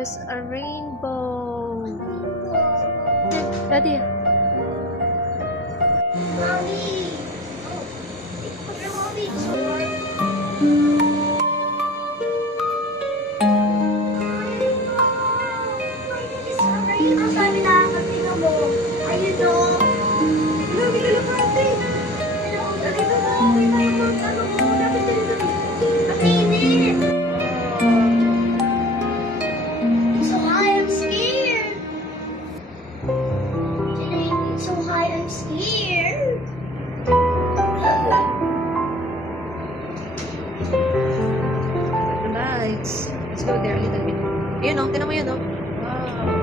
is a rainbow. Daddy. Mommy. Mommy. Ang sabi na kapila mo. Ayun o. Grabe ka lang ate. Dito mo. Ano mo? Lapit ka dito. Kainit. So high, I'm scared. It's so high, I'm scared. The lights. Let's go there a little bit. Yun o, tinan mo yun o. Wow.